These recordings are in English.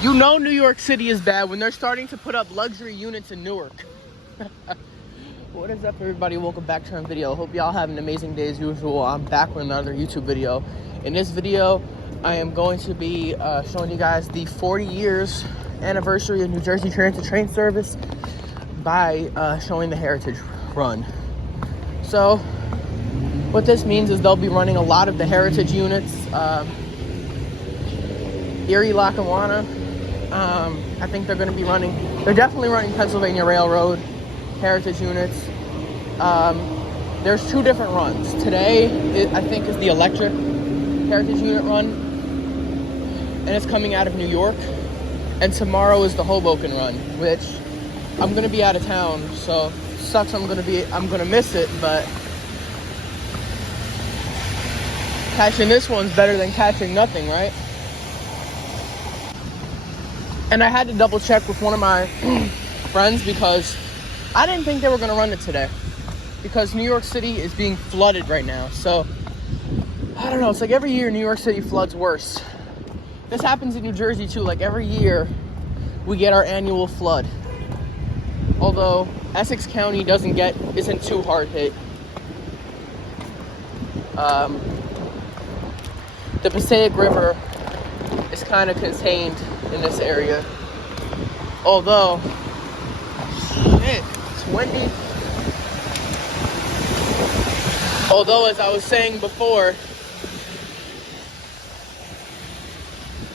You know New York City is bad when they're starting to put up luxury units in Newark. What is up, everybody? Welcome back to our video. Hope y'all have an amazing day as usual. I'm back with another YouTube video. In this video, I am going to be showing you guys the 40 years anniversary of New Jersey Transit train service by showing the Heritage Run. So what this means is they'll be running a lot of the Heritage units. Erie, Lackawanna. I think they're going to be they're definitely running Pennsylvania Railroad Heritage units. There's two different runs. Today, I think, is the electric Heritage unit run, and it's coming out of New York. And tomorrow is the Hoboken run, which I'm going to be out of town, so sucks. I'm going to miss it, but catching this one's better than catching nothing, right? And I had to double check with one of my friends because I didn't think they were going to run it today, because New York City is being flooded right now. So I don't know, it's like every year New York City floods worse. This happens in New Jersey too. Like every year we get our annual flood, although Essex County isn't too hard hit. The Passaic River is kind of contained in this area, although shit, it's windy. Although, as I was saying before,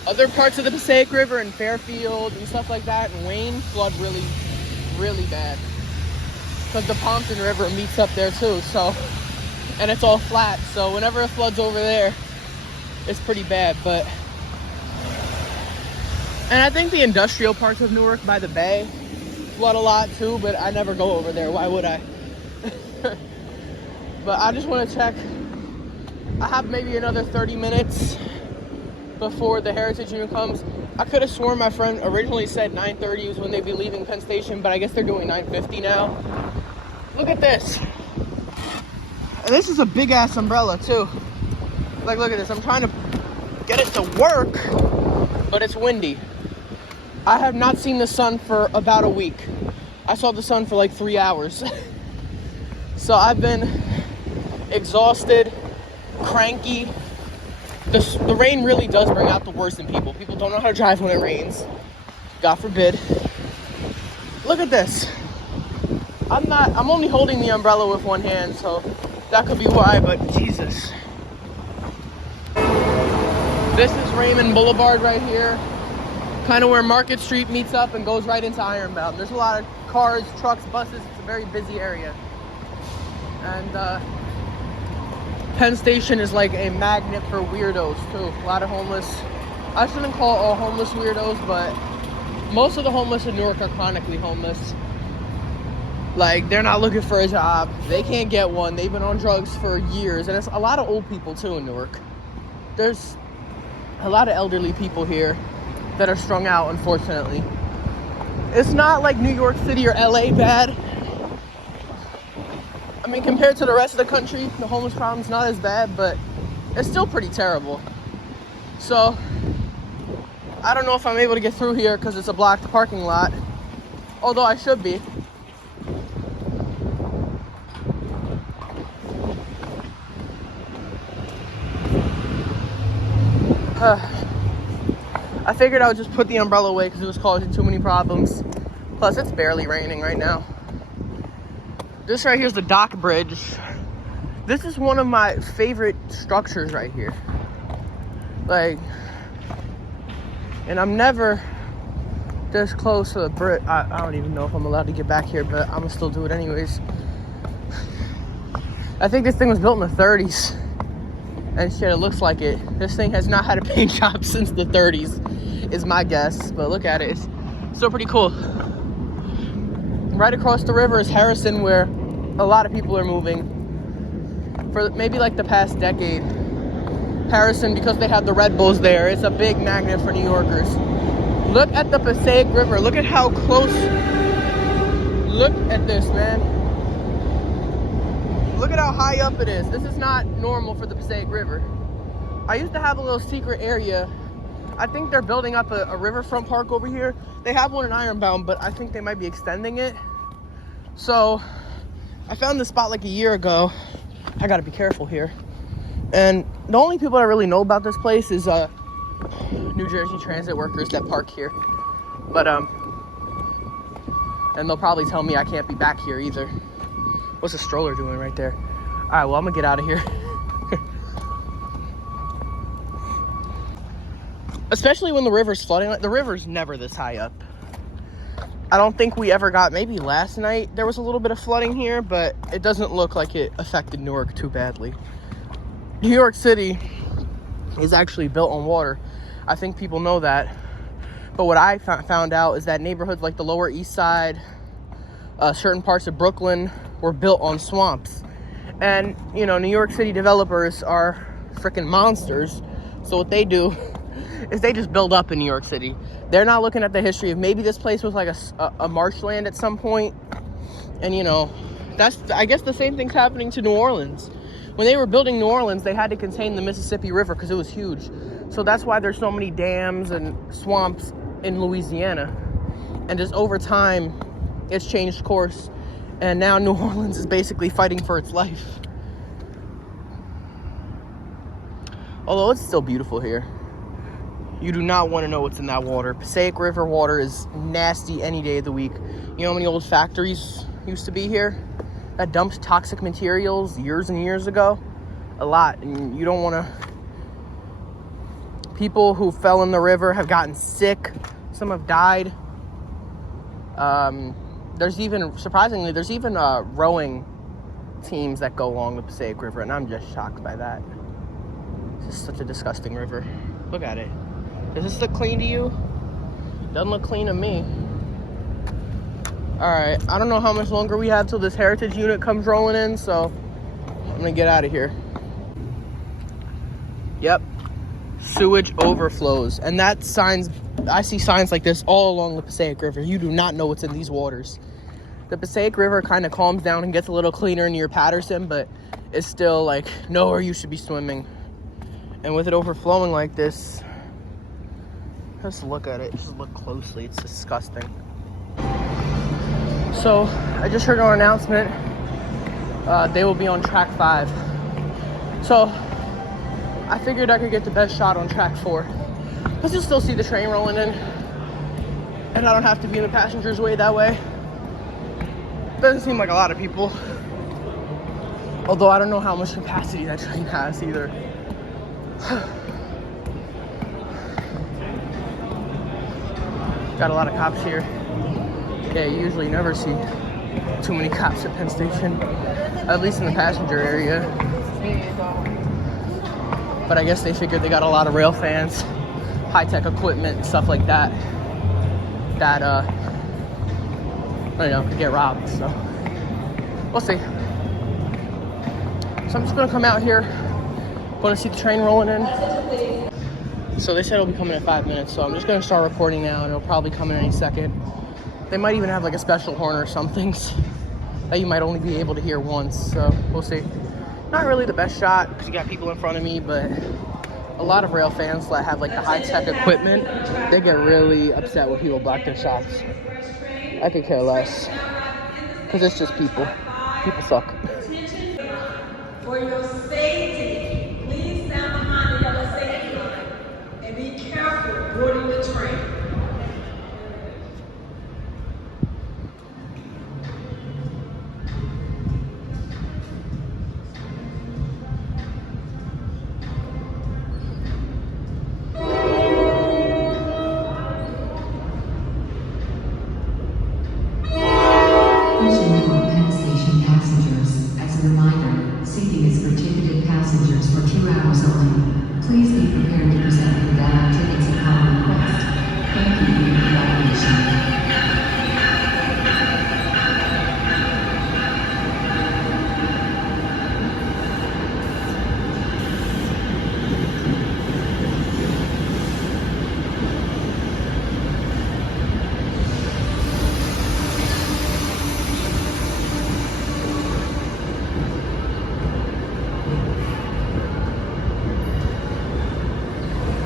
other parts of the Passaic River and Fairfield and stuff like that and Wayne flood really, really bad, because the Pompton River meets up there too. So, and it's all flat, so whenever it floods over there, it's pretty bad. And I think the industrial parts of Newark by the bay flood a lot too, but I never go over there. Why would I? But I just want to check. I have maybe another 30 minutes before the Heritage unit comes. I could have sworn my friend originally said 9:30 was when they'd be leaving Penn Station, but I guess they're doing 9:50 now. Look at this. And this is a big ass umbrella too. Like, look at this. I'm trying to get it to work, but it's windy. I have not seen the sun for about a week. I saw the sun for like 3 hours. So I've been exhausted, cranky. The rain really does bring out the worst in people. People don't know how to drive when it rains. God forbid. Look at this. I'm only holding the umbrella with one hand, so that could be why, but Jesus. This is Raymond Boulevard right here, kind of where Market Street meets up and goes right into Ironbound. There's a lot of cars, trucks, buses. It's a very busy area. And Penn Station is like a magnet for weirdos too. A lot of homeless. I shouldn't call all homeless weirdos, but most of the homeless in Newark are chronically homeless. Like, they're not looking for a job. They can't get one. They've been on drugs for years. And it's a lot of old people too in Newark. There's a lot of elderly people here that are strung out, unfortunately. It's not like New York City or LA bad. I mean, compared to the rest of the country, the homeless problem's not as bad, but it's still pretty terrible. So I don't know if I'm able to get through here because it's a blocked parking lot, although I should be. I figured I would just put the umbrella away because it was causing too many problems. Plus, it's barely raining right now. This right here is the dock bridge. This is one of my favorite structures right here. Like, and I'm never this close to the bridge. I don't even know if I'm allowed to get back here, but I'm gonna still do it anyways. I think this thing was built in the 30s. And shit, it looks like it. This thing has not had a paint job since the 30s, is my guess. But look at it. It's still pretty cool. Right across the river is Harrison, where a lot of people are moving. For maybe like the past decade. Harrison, because they have the Red Bulls there, it's a big magnet for New Yorkers. Look at the Passaic River. Look at how close. Look at this, man. Look at how high up it is. This is not normal for the Passaic River. I used to have a little secret area I think they're building up a riverfront park over here. They have one in Ironbound, but I think they might be extending it. So I found this spot like a year ago. I gotta be careful here. And the only people that really know about this place is New Jersey transit workers that park here. But and they'll probably tell me I can't be back here either. What's a stroller doing right there? All right, well, I'm gonna get out of here. Especially when the river's flooding. Like, the river's never this high up. I don't think we ever got, maybe last night there was a little bit of flooding here, but it doesn't look like it affected Newark too badly. New York City is actually built on water. I think people know that. But what I found out is that neighborhoods like the Lower East Side, certain parts of Brooklyn were built on swamps. And, you know, New York City developers are freaking monsters. So what they do is they just build up in New York City. They're not looking at the history of maybe this place was like a marshland at some point. And, you know, I guess the same thing's happening to New Orleans. When they were building New Orleans, they had to contain the Mississippi River because it was huge. So that's why there's so many dams and swamps in Louisiana. And just over time, it's changed course. And now New Orleans is basically fighting for its life. Although it's still beautiful here. You do not want to know what's in that water. Passaic River water is nasty any day of the week. You know how many old factories used to be here that dumped toxic materials years and years ago? A lot. And you don't want to... People who fell in the river have gotten sick. Some have died. There's even, surprisingly, rowing teams that go along the Passaic River, and I'm just shocked by that. This is such a disgusting river. Look at it. Does this look clean to you? Doesn't look clean to me. Alright, I don't know how much longer we have till this heritage unit comes rolling in, so I'm gonna get out of here. Yep. Sewage overflows. And that signs, I see signs like this all along the Passaic River. You do not know what's in these waters. The Passaic River kind of calms down and gets a little cleaner near Patterson, but it's still like nowhere you should be swimming. And with it overflowing like this, just look at it. Just look closely. It's disgusting. So I just heard our announcement. They will be on track 5. So I figured I could get the best shot on track 4. But you'll still see the train rolling in. And I don't have to be in the passenger's way that way. Doesn't seem like a lot of people. Although I don't know how much capacity that train has either. Got a lot of cops here. Yeah, you usually never see too many cops at Penn Station. At least in the passenger area. But I guess they figured they got a lot of rail fans, high-tech equipment, stuff like that, that, I don't know, could get robbed, so we'll see. So I'm just gonna come out here, gonna see the train rolling in. So they said it'll be coming in 5 minutes, so I'm just gonna start recording now, and it'll probably come in any second. They might even have like a special horn or something that you might only be able to hear once, so we'll see. Not really the best shot because you got people in front of me, but a lot of rail fans that have like the high-tech equipment, they get really upset when people block their shots. I could care less because it's just people. People suck. For your safety, please stand behind the yellow safety line and be careful boarding the train. Newark Penn Station passengers. As a reminder, seating is for ticketed passengers for 2 hours only. Please be prepared to present your valid tickets upon request. Thank you for your collaboration.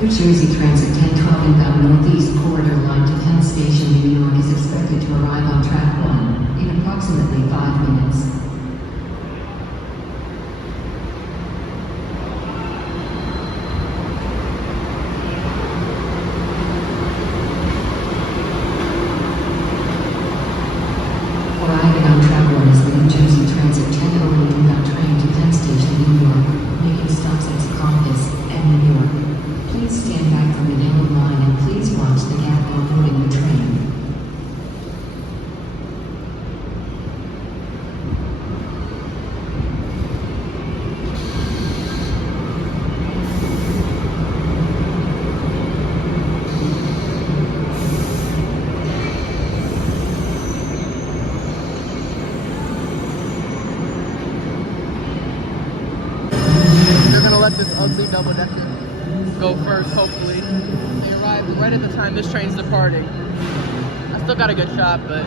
New Jersey Transit 1020. ugly double-decker go first, hopefully. They arrive right at the time this train's departing. I still got a good shot, but